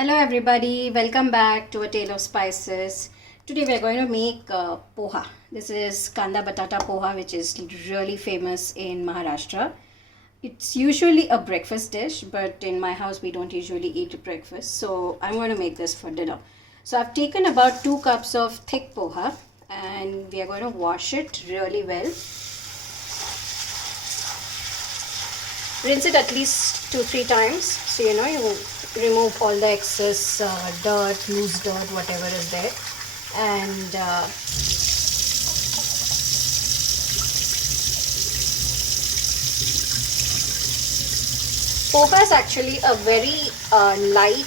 Hello everybody, welcome back to A Tale of Spices. Today we are going to make poha. This is Kanda Batata Poha, which is really famous in Maharashtra. It's usually a breakfast dish, but in my house we don't usually eat breakfast. So I'm going to make this for dinner. So I've taken about 2 cups of thick poha and we are going to wash it really well. Rinse it at least 2-3 times so you remove all the excess dirt, loose dirt, whatever is there. And poha is actually a very light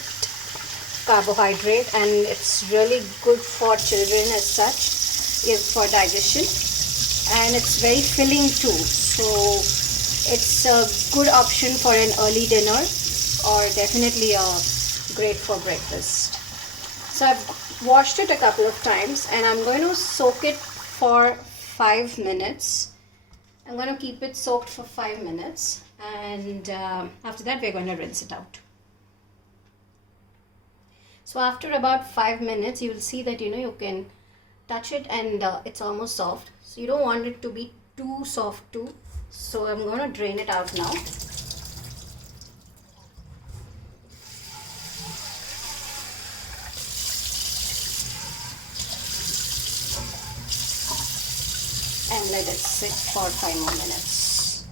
carbohydrate and it's really good for children as such, for digestion, and it's very filling too. So it's a good option for an early dinner or definitely great for breakfast. So I've washed it a couple of times and I'm going to soak it for 5 minutes. I'm going to keep it soaked for 5 minutes and after that we're going to rinse it out. So after about 5 minutes you will see that you can touch it and it's almost soft. So you don't want it to be too soft too. So I'm going to drain it out now. And let it sit for 5 more minutes.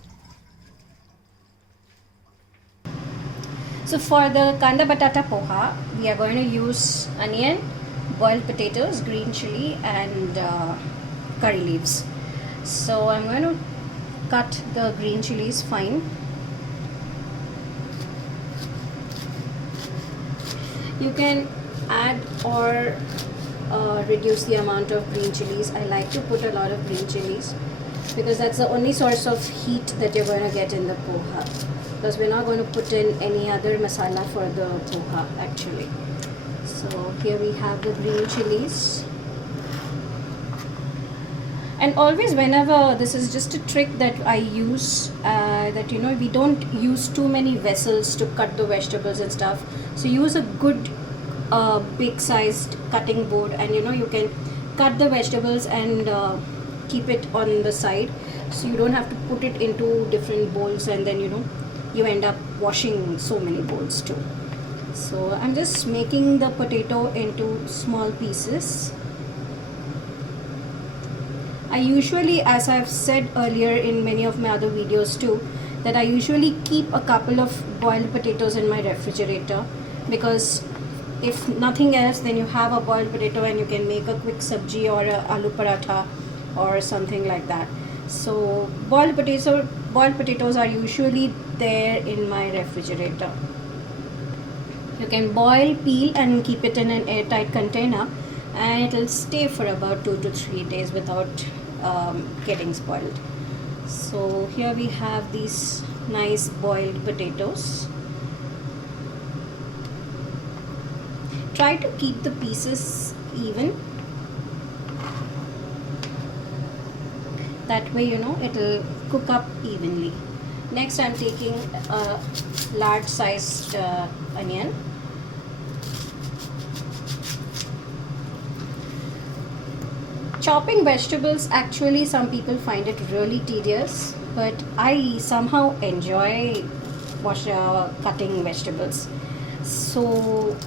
So for the Kanda Batata Poha, we are going to use onion, boiled potatoes, green chili and curry leaves. So I'm going to cut the green chilies fine. You can add or reduce the amount of green chilies. I like to put a lot of green chilies because that's the only source of heat that you're going to get in the poha, because we're not going to put in any other masala for the poha actually. So here we have the green chilies. And always, whenever, this is just a trick that I use, that we don't use too many vessels to cut the vegetables and stuff. So use a good big sized cutting board and you can cut the vegetables and keep it on the side, so you don't have to put it into different bowls and then you end up washing so many bowls too. So I'm just making the potato into small pieces. I usually, as I've said earlier in many of my other videos too, that I usually keep a couple of boiled potatoes in my refrigerator, because if nothing else, then you have a boiled potato and you can make a quick sabji or a aloo paratha or something like that. So boiled potatoes are usually there in my refrigerator. You can boil, peel and keep it in an airtight container and it will stay for about 2 to 3 days without getting spoiled. So here we have these nice boiled potatoes. Try to keep the pieces even, that way it'll cook up evenly. Next I'm taking a large sized onion. Chopping vegetables, actually some people find it really tedious, but I somehow enjoy cutting vegetables. So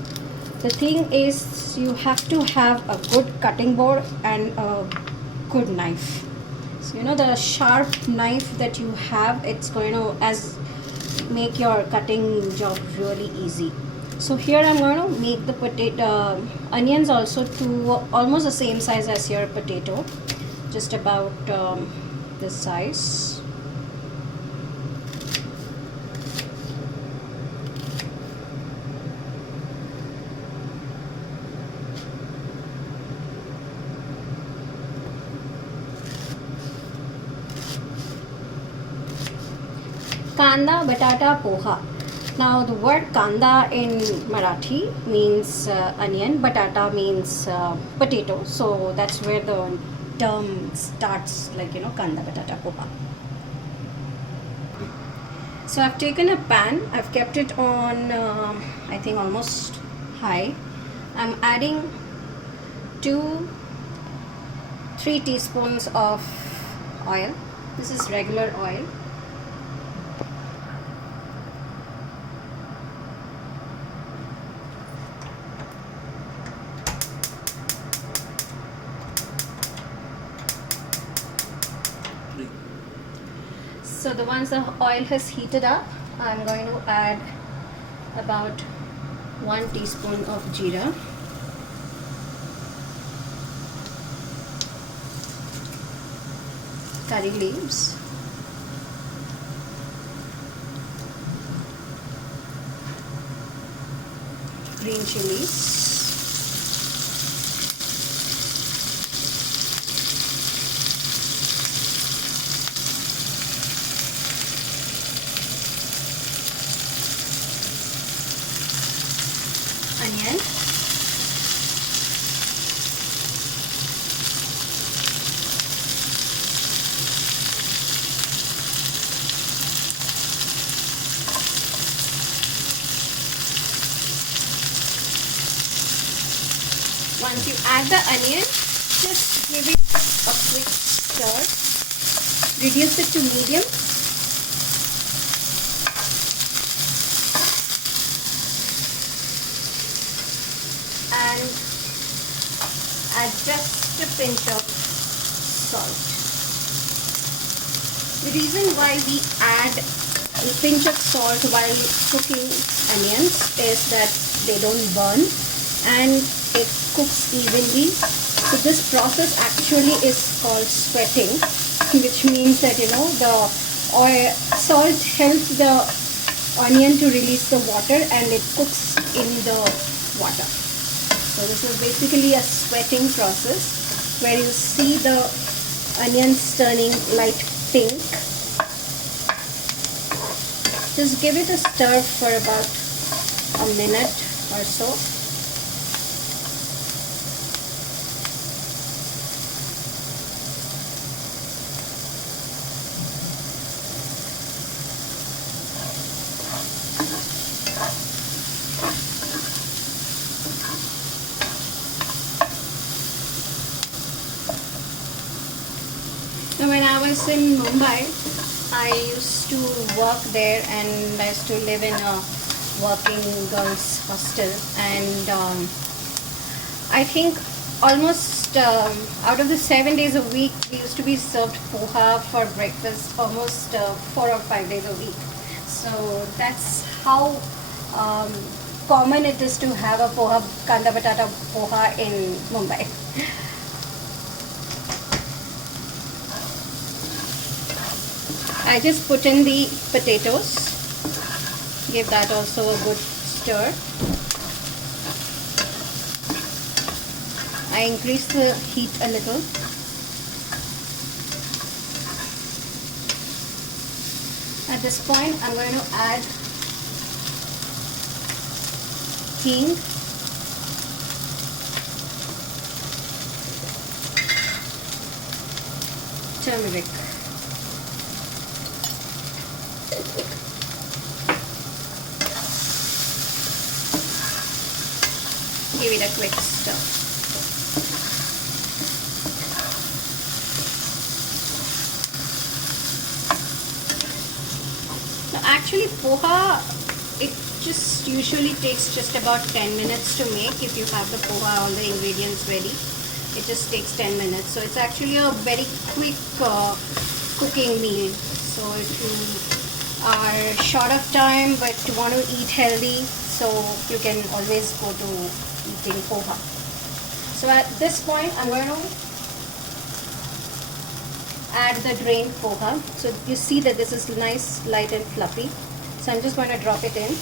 the thing is, you have to have a good cutting board and a good knife. So the sharp knife that you have, it's going to make your cutting job really easy. So here I'm going to make the onions also to almost the same size as your potato, just about this size. Kanda Batata Poha. Now the word kanda in Marathi means onion, batata means potato, so that's where the term starts, like Kanda Batata Poha. So I've taken a pan, I've kept it on I think almost high. I'm adding 3 teaspoons of oil. This is regular oil. So once the oil has heated up, I'm going to add about 1 teaspoon of jeera, curry leaves, green chilies, onion, once you add the onion, just give it a quick stir, reduce it to medium. And add just a pinch of salt. The reason why we add a pinch of salt while cooking onions is that they don't burn and it cooks evenly. So this process actually is called sweating, which means that the salt helps the onion to release the water and it cooks in the water. So this is basically a sweating process where you see the onions turning light pink. Just give it a stir for about a minute or so. When I was in Mumbai, I used to work there and I used to live in a working girls hostel, and I think almost out of the 7 days a week we used to be served poha for breakfast almost 4 or 5 days a week. So that's how common it is to have a poha, kanda batata poha in Mumbai. I just put in the potatoes, give that also a good stir. I increase the heat a little. At this point, I'm going to add hing, turmeric, give it a quick stir. Now actually poha, it just usually takes just about 10 minutes to make. If you have the poha, all the ingredients ready, it just takes 10 minutes. So it's actually a very quick cooking meal. So if you are short of time but want to eat healthy, so you can always go to eating poha. So at this point, I'm going to add the drained poha. So you see that this is nice, light and fluffy. So I'm just going to drop it in.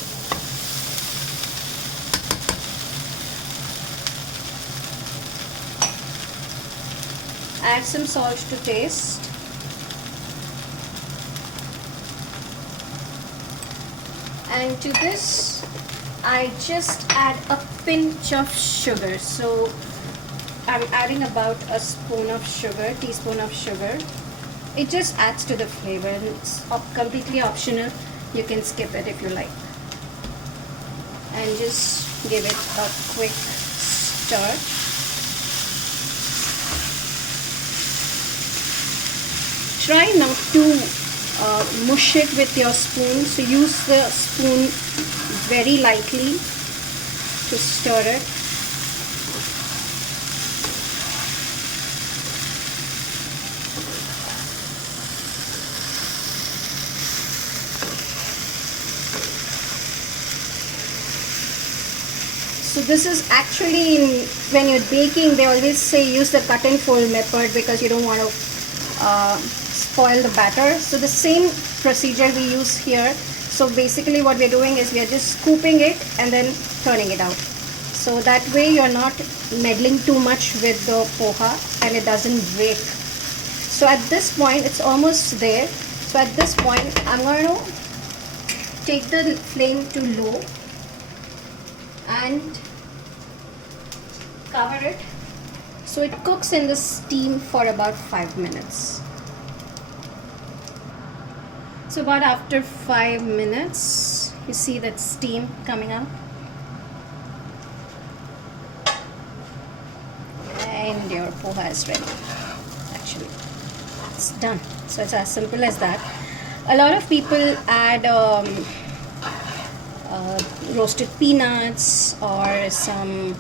Add some salt to taste. And to this, I just add a pinch of sugar. So I'm adding about a spoon of sugar, teaspoon of sugar. It just adds to the flavor and it's completely optional. You can skip it if you like. and just give it a quick stir. Try not to mush it with your spoon, so use the spoon very lightly to stir it. So this is actually when you're baking, they always say use the cut and fold method because you don't want to spoil the batter. So the same procedure we use here. So basically what we're doing is we are just scooping it and then turning it out. So that way you're not meddling too much with the poha and it doesn't break. So at this point it's almost there. So at this point I'm going to take the flame to low and cover it. So it cooks in the steam for about 5 minutes. So about after 5 minutes, you see that steam coming out. And your poha is ready. Actually, it's done. So it's as simple as that. A lot of people add roasted peanuts or some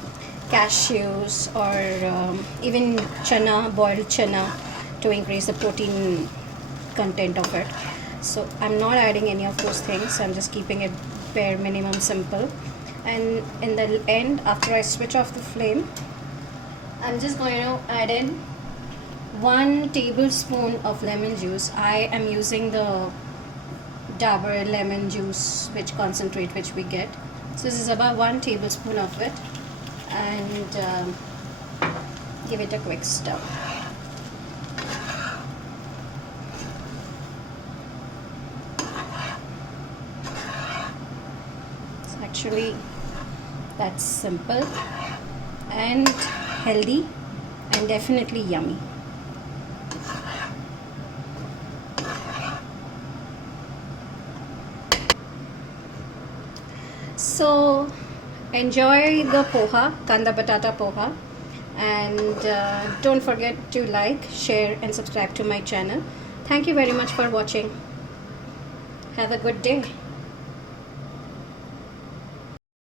cashews or even chana, boiled chana, to increase the protein content of it. So I'm not adding any of those things. I'm just keeping it bare minimum simple. And in the end, after I switch off the flame, I'm just going to add in 1 tablespoon of lemon juice. I am using the Dabur lemon juice, which concentrate which we get. So this is about 1 tablespoon of it, and give it a quick stir. So actually that's simple and healthy and definitely yummy. So enjoy the poha, Kanda Batata Poha, and don't forget to like, share and subscribe to my channel. Thank you very much for watching. Have a good day.